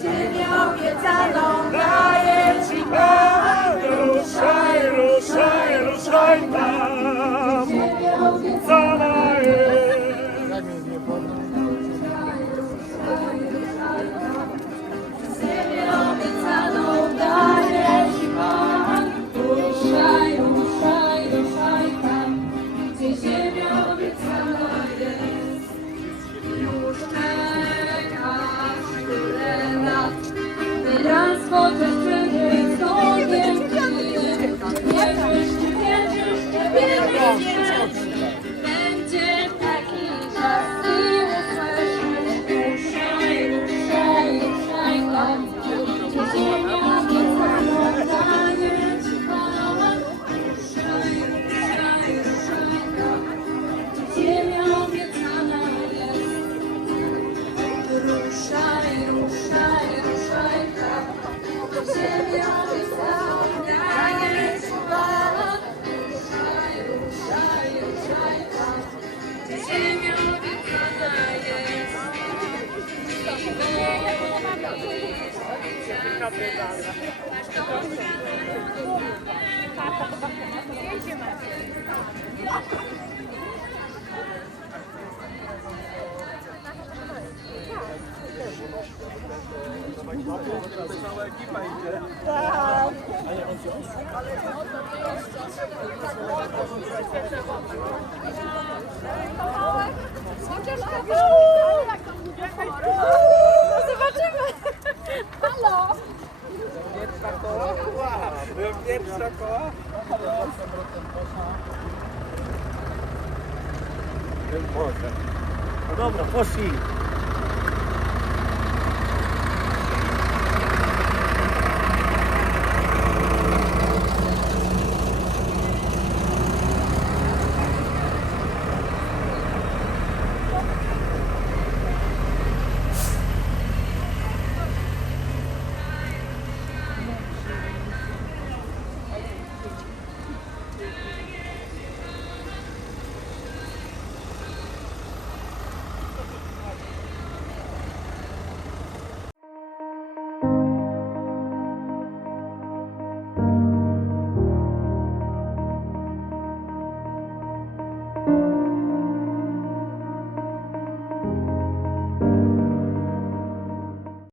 Ziemię obiecaną daję Ci Pan. Ruszaj, ruszaj, ruszaj tam. Ziemię obiecaną Cała jest. daję Ci Pan. Ruszaj, ruszaj, ruszaj tam, gdzie ziemia obiecana jest. Już czekasz tyle lat, teraz poczekamy z Bogiem Ty. Wierzysz, nie wierzysz, będzie taki czas i usłyszysz. Ruszaj, ruszaj, ruszaj tam, gdzie ziemia obiecana daje Ci Pan. Ruszaj, ruszaj, ruszaj tam, gdzie ziemia obiecana jest. Ruszaj, ruszaj, ruszaj tam, gdzie ziemia obiecana daje Ci Pan. Ruszaj, ruszaj, ruszaj tam, gdzie ziemia obiecana jest. Cała ekipa idzie. Zobaczymy! Halo! Byłem pierwsza koła. No dobra, poszli.